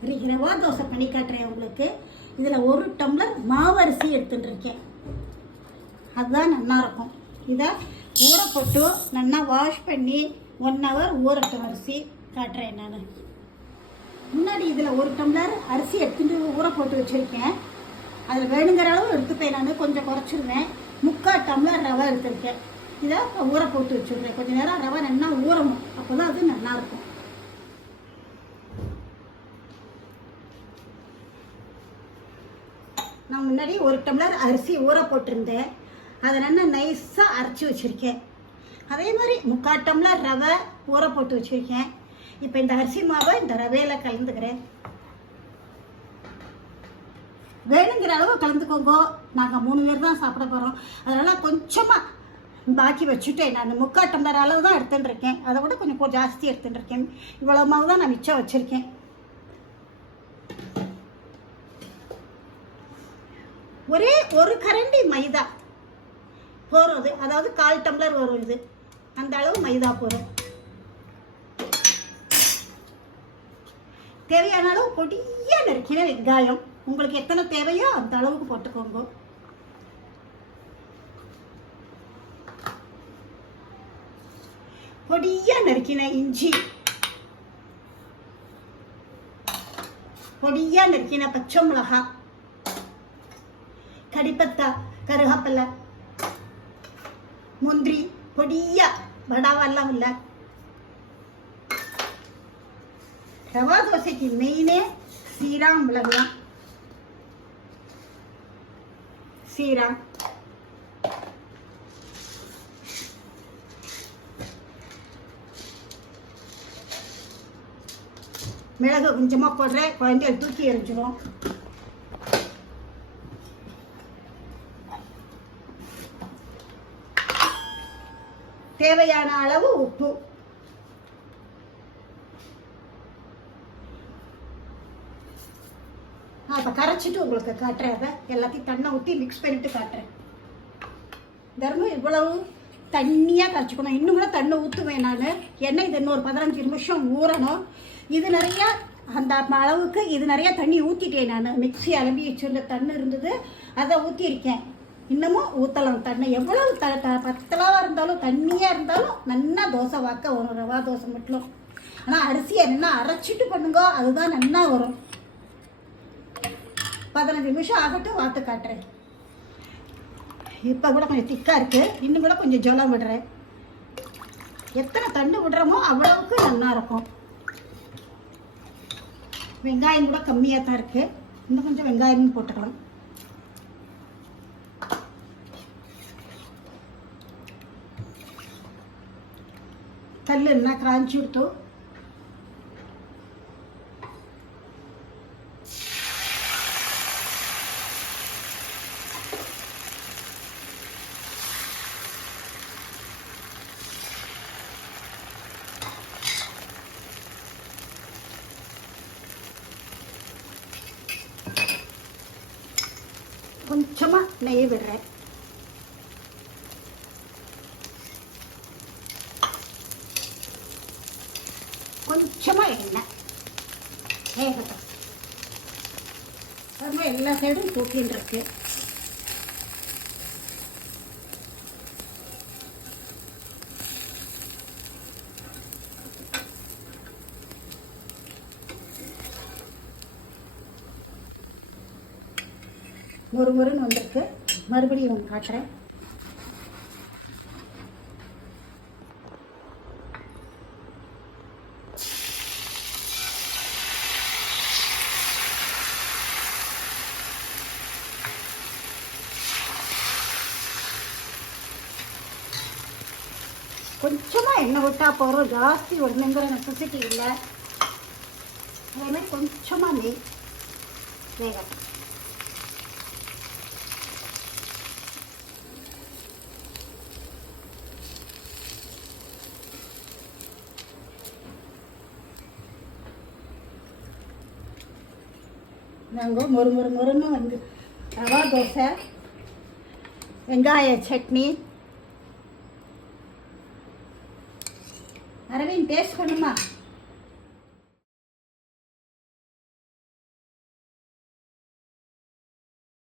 இன்றைக்கி ரவா தோசை பண்ணி காட்டுறேன் உங்களுக்கு. இதில் 1 டம்ளர் மாவரிசி எடுத்துகிட்டு இருக்கேன். அதுதான் நல்லாயிருக்கும். இதை ஊற போட்டு நல்லா வாஷ் பண்ணி 1 ஹவர் ஊறட்டும் அரிசி காட்டுறேன் நான். முன்னாடி இதில் 1 டம்ளர் அரிசி எடுத்துகிட்டு ஊற போட்டு வச்சுருக்கேன். அதில் வேணுங்கிற அளவு எடுத்துப்பேன். நான் கொஞ்சம் குறைச்சிருவேன். 3/4 டம்ளர் ரவை எடுத்துருக்கேன். இதை ஊற போட்டு வச்சுருக்கேன். கொஞ்சம் நேரம் ரவை நல்லா ஊறணும், அப்போ தான் அது நல்லாயிருக்கும். நான் முன்னாடி 1 டம்ளர் அரிசி ஊற போட்டிருந்தேன். அதை நல்லா நைஸாக அரைச்சி வச்சுருக்கேன். அதே மாதிரி 3/4 டம்ளர் ரவை ஊற போட்டு வச்சுருக்கேன். இப்போ இந்த அரிசி மாவை இந்த ரவையில் கலந்துக்கிறேன். வேணுங்கிற அளவு கலந்துக்கோங்க. நாங்கள் 3 பேர் தான் சாப்பிட போகிறோம். அதனால் கொஞ்சமாக பாக்கி வச்சுட்டேன். நான் 3/4 டம்ளர் அளவு தான் எடுத்துகிட்டு இருக்கேன். அதை விட கொஞ்சம் ஜாஸ்தி எடுத்துகிட்டு இருக்கேன். இவ்வளோ மாவு தான் நான் மிச்சம் வச்சுருக்கேன். ஒரே 1 கரண்டி மைதா போகிறது, அதாவது 1/4 டம்ளர் வரும். இது அந்த அளவு மைதா போதும். தேவையான அளவு பொடியாக நறுக்கின வெங்காயம், உங்களுக்கு எத்தனை தேவையோ அந்த அளவுக்கு போட்டுக்கோங்க. பொடியாக நறுக்கின இஞ்சி, பொடியாக நறுக்கின பச்சை மிளகாய், கடிப்பத்தா, கருவேப்பிலை, முந்திரி பொடியா, வடாவெல்லாம் இல்லை. ரவா தோசைக்கு மெயினே சீரகம் மிளகு தான். சீரகம், மிளகு கொஞ்சமாக போடுறேன். குழந்தைகள் தூக்கி எரிஞ்சிடும். தேவையான அளவு உப்பு. நான் இப்போ கரைச்சிட்டு உங்களுக்கு காட்டுறேன். அதை எல்லாத்தையும் தண்ணை ஊற்றி மிக்ஸ் பண்ணிட்டு காட்டுறேன். தர்மம் இவ்வளவு தண்ணியாக கரைச்சிக்கணும். இன்னும் கூட தண்ணி ஊற்றுவேன் நான். ஏன்னா இது இன்னொரு 15 நிமிஷம் ஊறணும். இது நிறையா அந்த அளவுக்கு இது நிறையா தண்ணி ஊற்றிட்டேன் நான். மிக்ஸி அலம்பி வச்சுருந்த தண்ணி இருந்தது, அதை ஊற்றிருக்கேன். இன்னமும் ஊற்றலாம் தண்ணி. எவ்வளவு பத்தலாவாக இருந்தாலும் தண்ணியாக இருந்தாலும் நல்லா தோசை வாக்க வரும். ரவா தோசை மட்டும். ஆனால் அரிசியை நல்லா அரைச்சிட்டு பண்ணுங்க, அதுதான் நல்லா வரும். 15 நிமிஷம் ஆகட்டும், வாத்து காட்டுறேன். இப்போ கூட கொஞ்சம் திக்காக இருக்குது. இன்னும் கூட கொஞ்சம் ஜலம் விடுறேன். எத்தனை தண்ணி விடுறோமோ அவ்வளவுக்கு நல்லா இருக்கும். வெங்காயம் கூட கம்மியாக தான் இருக்குது. இன்னும் கொஞ்சம் வெங்காயமும் போட்டுக்கலாம். கல் என்ன காஞ்சி விட்டு கொஞ்சமாக நெய் விடுறேன். கொஞ்சமாக எண்ணெய் வேகட்டும். அது எல்லா சைடும் தூக்கின்னு இருக்கு. முறுமுறுன்னு வந்திருக்கு. மறுபடியும் ஒன்று காட்டுறேன். கொஞ்சமாக எண்ணெய் விட்டால் போகிறோம். ஜாஸ்தி ஒன்றுங்கிற நெசசிட்டி இல்லை. அதேமாதிரி கொஞ்சமாக நெய் வேகட்டும். நாங்கள் மொறுன்னு வந்து ரவா தோசை, வெங்காய சட்னி. அரவிந்த் டேஸ்ட் பண்ணுமா?